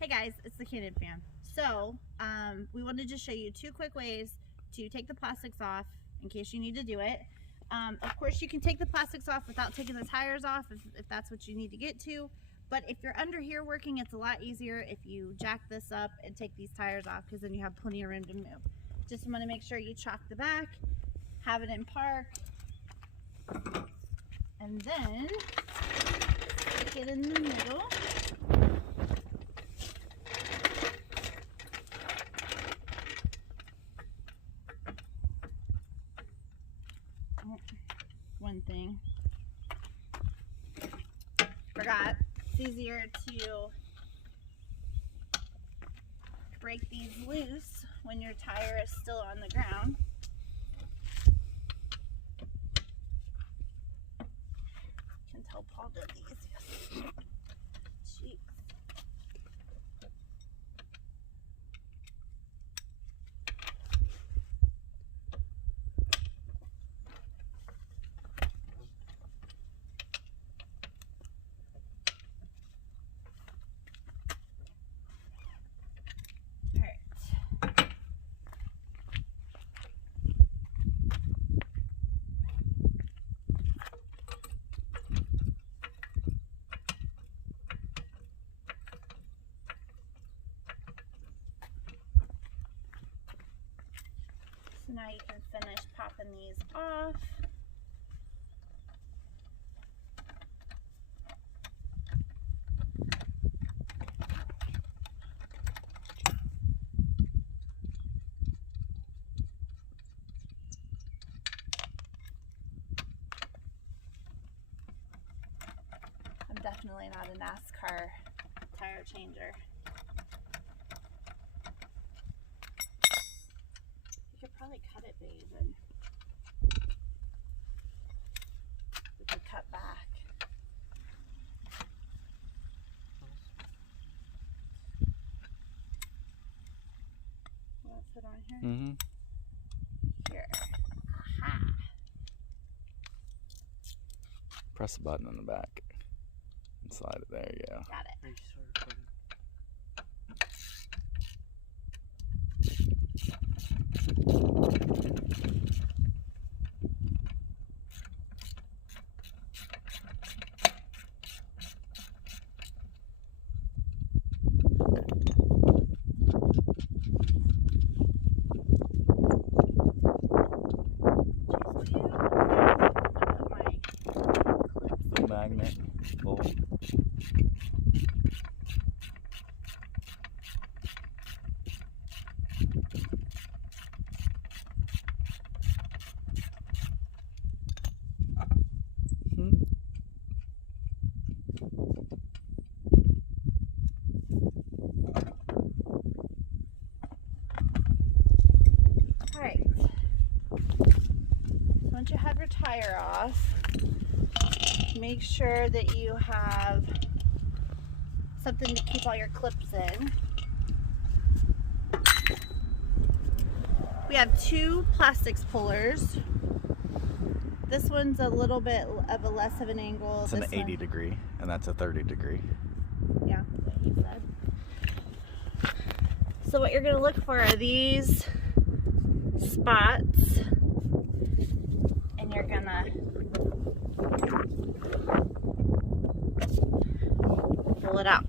Hey guys, it's the Can-Am fam. So, we wanted to show you 2 quick ways to take the plastics off in case you need to do it. Of course, you can take the plastics off without taking the tires off if that's what you need to get to. But if you're under here working, it's a lot easier if you jack this up and take these tires off, because then you have plenty of room to move. Just want to make sure you chalk the back, have it in park, and then stick it in the middle. One thing forgot, it's easier to break these loose when your tire is still on the ground. You can tell Paul did these. Yes. Jeez. So now you can finish popping these off. I'm definitely not a NASCAR tire changer. You could probably cut it, babe, and we could cut back. You want to put on here? Mm-hmm. Here. Aha. Press the button on the back and slide it. There you go. Got it. Are you still recording? Magnet bolt. Alright, so once you have your tire off, make sure that you have something to keep all your clips in. We have 2 plastics pullers. This one's a little bit of a less of an angle. It's an 80 degree, and that's a 30 degree. Yeah, what he said. So what you're going to look for are these spots, and you're going to pull it out.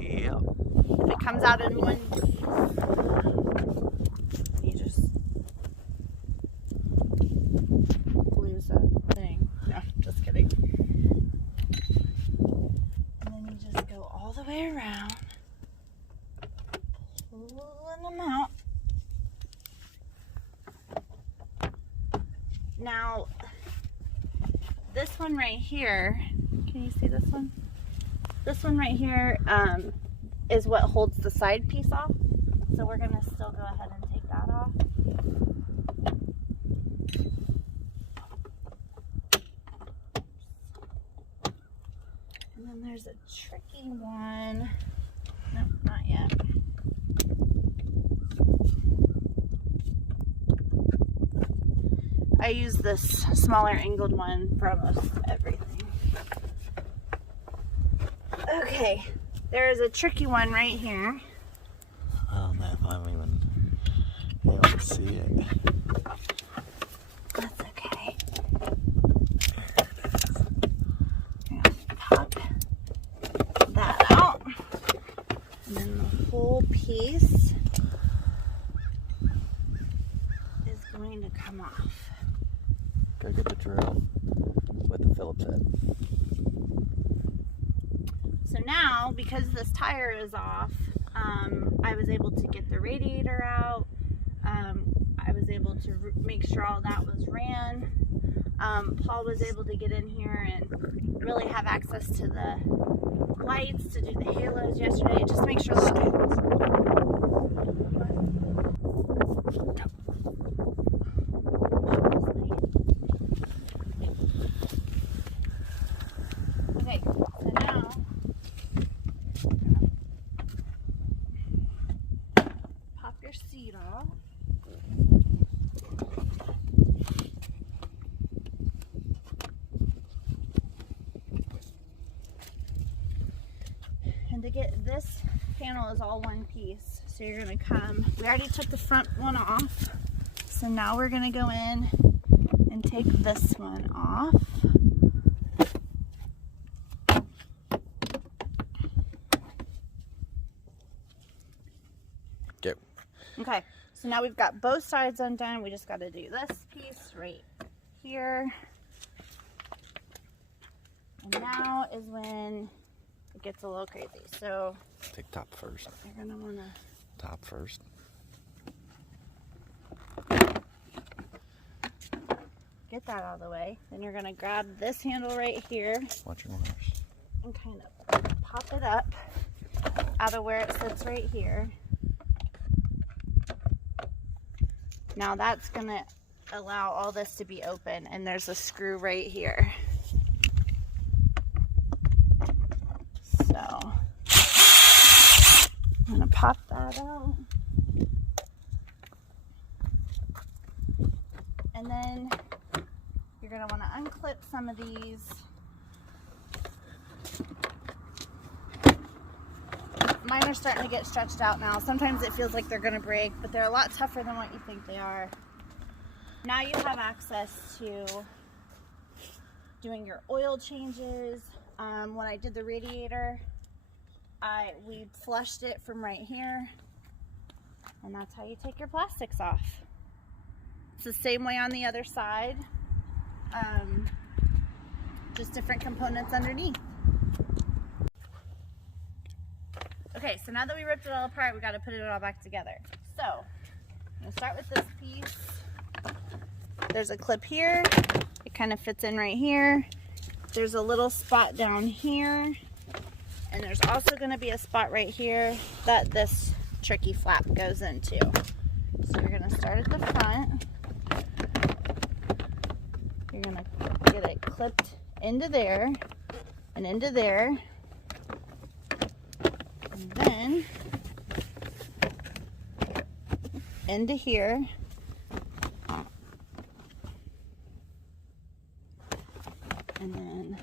Yep. If it comes out in one piece, you just lose a thing. No, just kidding. And then you just go all the way around, pulling them out. Now, this one right here, can you see this one? This one right here is what holds the side piece off. So we're gonna still go ahead and take that off. And then there's a tricky one. Nope, not yet. I use this smaller angled one for almost everything. Okay, there's a tricky one right here. I don't know if I'm even able to see it. That's okay. I'm gonna pop that out. And then the whole piece is going to come off. Go get the drill with the Phillips head. So now, because this tire is off, I was able to get the radiator out. I was able to make sure all that was ran. Paul was able to get in here and really have access to the lights, to do the halos yesterday, just make sure that okay, so now pop your seat off. And to get this panel is all one piece. So you're gonna come, we already took the front one off. So now we're gonna go in and take this one off. Go. Okay, so now we've got both sides undone. We just gotta do this piece right here. And now is when it gets a little crazy. So Take top first. you're gonna wanna Top first. get that out of the way. Then you're gonna grab this handle right here Watch your wires. and kind of pop it up out of where it sits right here. Now that's gonna allow all this to be open, and there's a screw right here. So I'm gonna pop that out. And then you're gonna wanna unclip some of these. Mine are starting to get stretched out now. Sometimes it feels like they're gonna break, but they're a lot tougher than what you think they are. Now you have access to doing your oil changes. When I did the radiator, we flushed it from right here, and that's how you take your plastics off. It's the same way on the other side, just different components underneath. Okay, so now that we ripped it all apart, we got to put it all back together. So, I'm going to start with this piece. There's a clip here. It kind of fits in right here. There's a little spot down here. And there's also going to be a spot right here that this tricky flap goes into. So you're going to start at the front. You're going to get it clipped into there and into there. And then into here. And then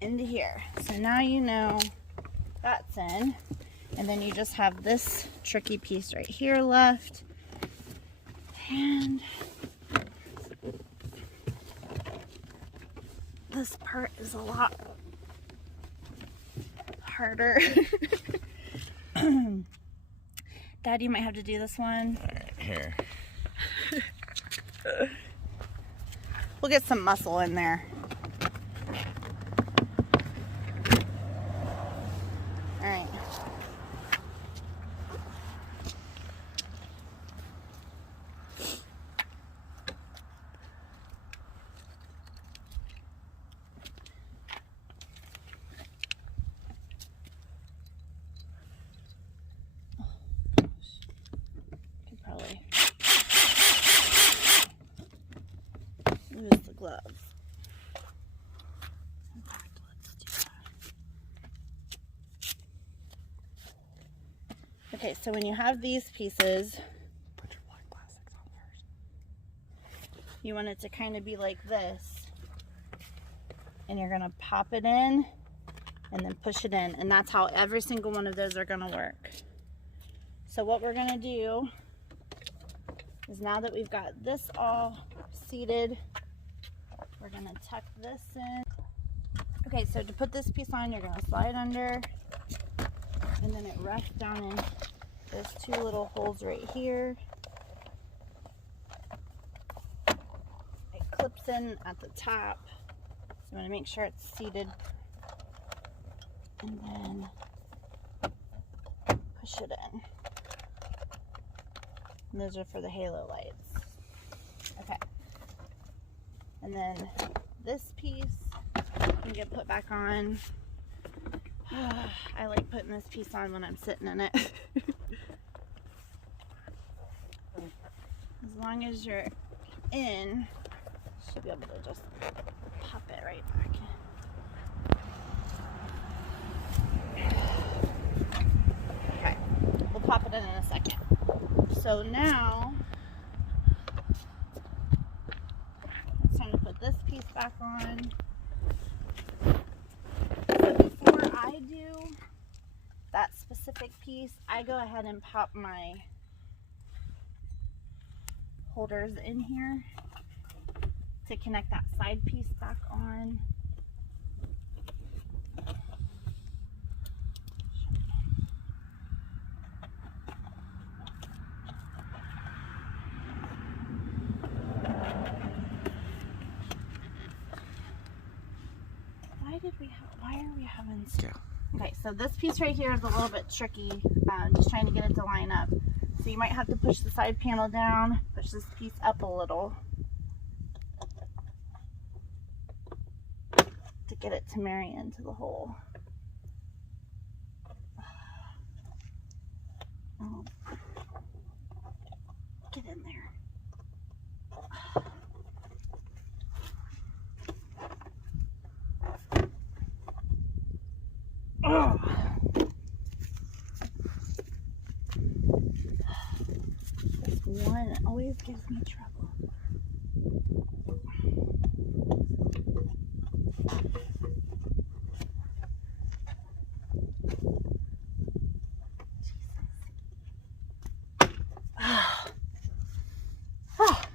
into here. So now you know that's in. And then you just have this tricky piece right here left. And this part is a lot harder. Dad, you might have to do this one. Alright, here. We'll get some muscle in there. Alright. Could probably use the gloves. In fact, let's do that. Okay, so when you have these pieces, Put your white plastics on first. you want it to kind of be like this. And you're going to pop it in and then push it in. And that's how every single one of those are gonna work. So what we're gonna do is, now that we've got this all seated, we're gonna tuck this in. Okay, so to put this piece on, you're gonna slide under, and then it rests down in those two little holes right here. It clips in at the top, so you wanna make sure it's seated. And then push it in. And those are for the halo lights. Okay. And then this piece can get put back on. I like putting this piece on when I'm sitting in it. As long as you're in, you should be able to just pop it right back in. Okay, we'll pop it in a second. So now, it's time to put this piece back on. So before I do that specific piece, I go ahead and pop my holders in here to connect that side piece back on. Why are we having Okay, so this piece right here is a little bit tricky. Just trying to get it to line up. So you might have to push the side panel down, push this piece up a little to get it to marry into the hole. Oh. Get in there. Oh. This one always gives me trouble.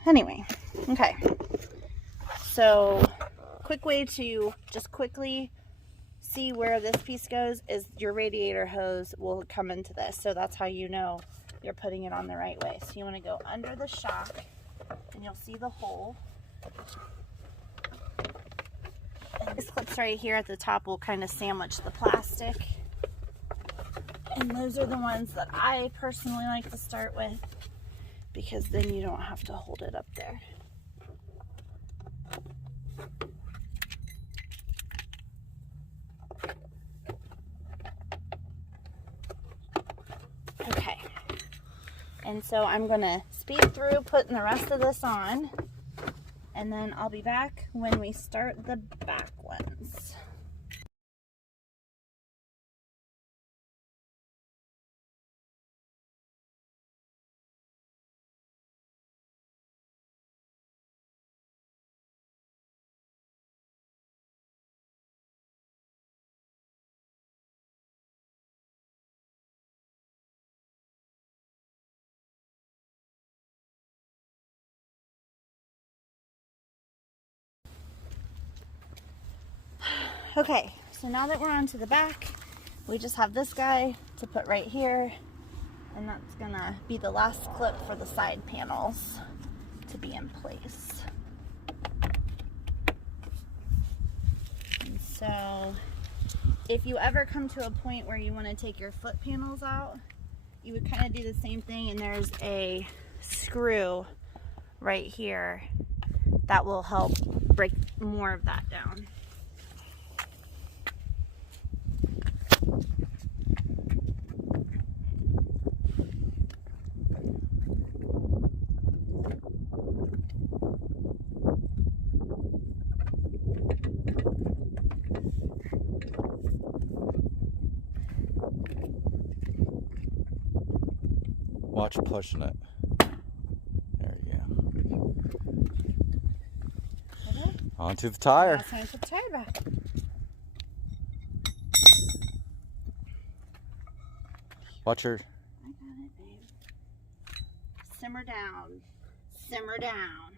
Anyway, okay. So, quick way to just quickly see where this piece goes is your radiator hose will come into this. So that's how you know you're putting it on the right way. So you want to go under the shock and you'll see the hole. And these clips right here at the top will kind of sandwich the plastic. And those are the ones that I personally like to start with, because then you don't have to hold it up there. Okay, and so I'm gonna speed through putting the rest of this on, and then I'll be back when we start the back ones. Okay, so now that we're on to the back, we just have this guy to put right here, and that's gonna be the last clip for the side panels to be in place. And so if you ever come to a point where you want to take your foot panels out, you would kind of do the same thing, and there's a screw right here that will help break more of that down. Watch pushing it. There you go. Okay. Onto the tire. Now it's time to put the tire back. Watch her. I got it, babe. Simmer down. Simmer down.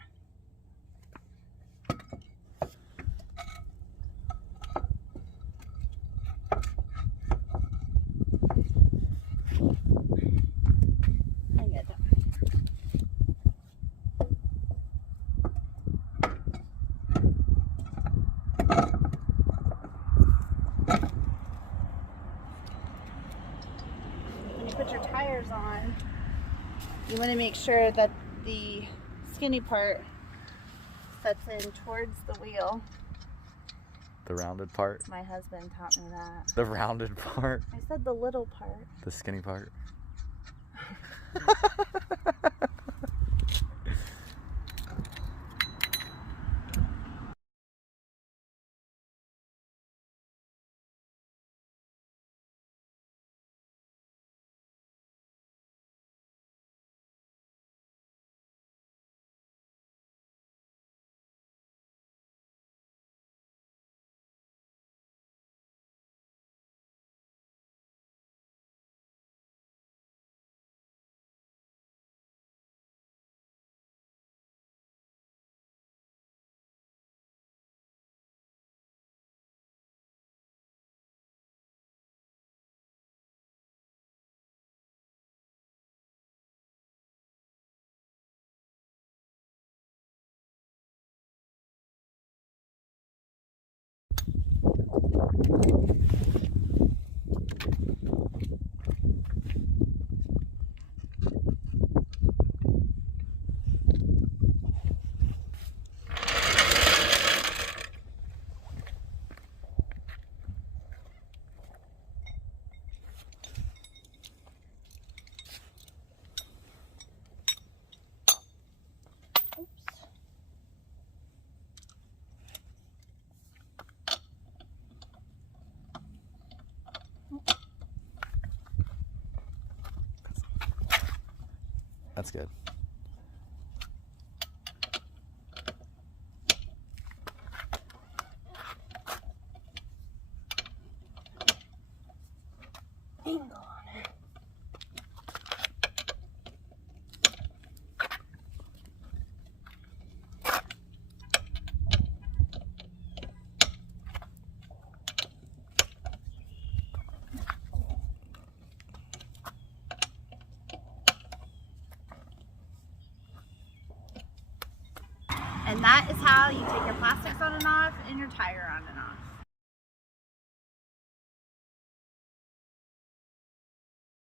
I get that. When you put your tires on, you want to make sure that the skinny part sets in towards the wheel. The rounded part. My husband taught me that. The rounded part. I said the little part. The skinny part. That's good. Angle on it. And that is how you take your plastics on and off and your tire on and off.